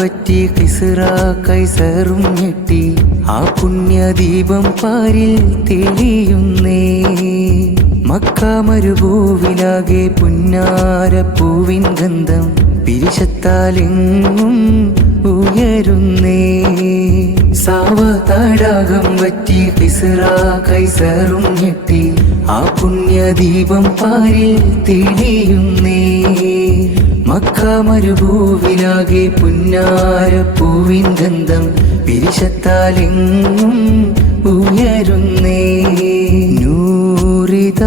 വറ്റി കിസറ കൈസറും ഞെട്ടി. ആ പുണ്യദീപം പാരിൽ തെളിയുന്നേ. മക്ക മരുഭൂവിലാകെ പുന്നാരപ്പൂവിൻ ഗന്ധം പിരിശത്താലെങ്ങും ഉയരുന്നേ. സാവ തടാകം വറ്റി കിസറ കൈസറും ഞെട്ടി. ആ പുണ്യദീപം പാരിൽ തെളിയുന്നേ. മക്ക പുന്നാര പൂവിൻ ഗന്ധം പിരിശത്താലെങ്ങും ഉയരുന്നേ. നൂറിതാവരവാ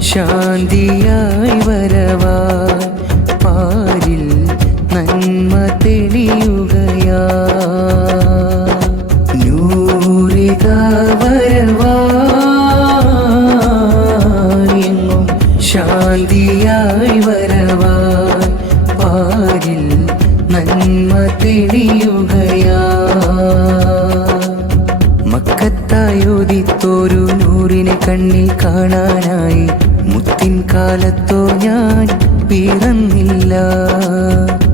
ശാന്തിയായി വരവാ. ശാന്തിയായി വരവാ പാരിൽ നന്മ തെളിയുകയാ. മക്കത്തായോദിത്തോരു നൂറിനെ കണ്ണിൽ കാണാനായി മുത്തിൻ കാലത്തോ ഞാൻ പിറന്നില്ല.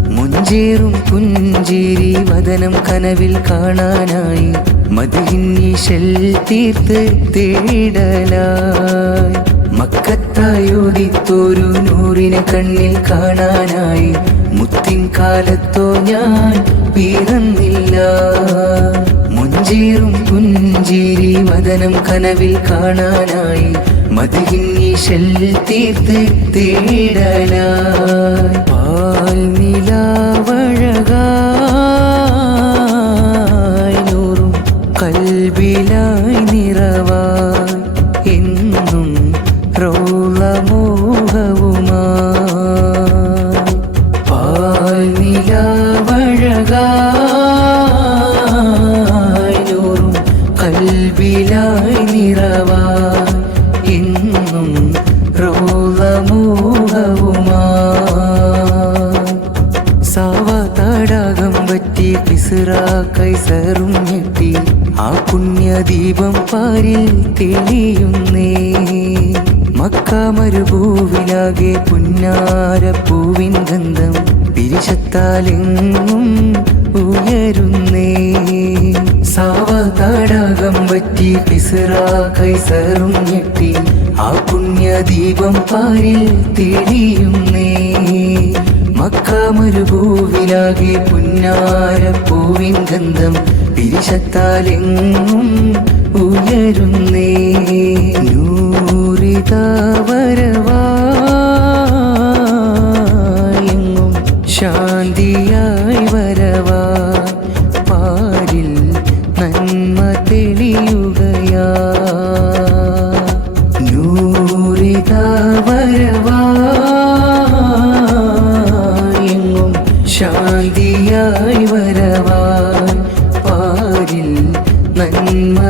മുഞ്ചേറും പുഞ്ചേരി വദനം കനവിൽ കാണാനായി മതിഹിന്നീശൽ തീർത്ത് തേടലായി. മക്കത്തായോദിത്തോരു നൂറിനെ കണ്ണിൽ കാണാനായി മുത്തിൻ കാലത്തോ ഞാൻ പിറന്നില്ല. മുഞ്ചേറും പുഞ്ചേരി മദനം കനവിൽ കാണാനായി മതിഹിന്നീശൽ തീർത്ത് തേടലായി. പാൽ നിലാവഴകായി നൂറും കൽബിലായി വറ്റി കിസിറ എത്തി ആ പുണ്യദീപം പാരിൽ തെളിയുന്നേ. മക്ക മരുഭൂവിലാകെ പുന്നാരപ്പൂവിൻ ഗന്ധം പിരിശത്താലെങ്ങും ഉയരുന്നേ. സാവതാടാകം പറ്റി കിസിറ കൈസറും ഞെട്ടി. ആ പുണ്യദീപം പാരിൽ തെളിയുന്നേ. മക്ക പൂവിലാകെ പുന്നാരപ്പൂവിൻ ഗന്ധം പിരിശത്താലെങ്ങും ഉയരുന്നേ. നന്മ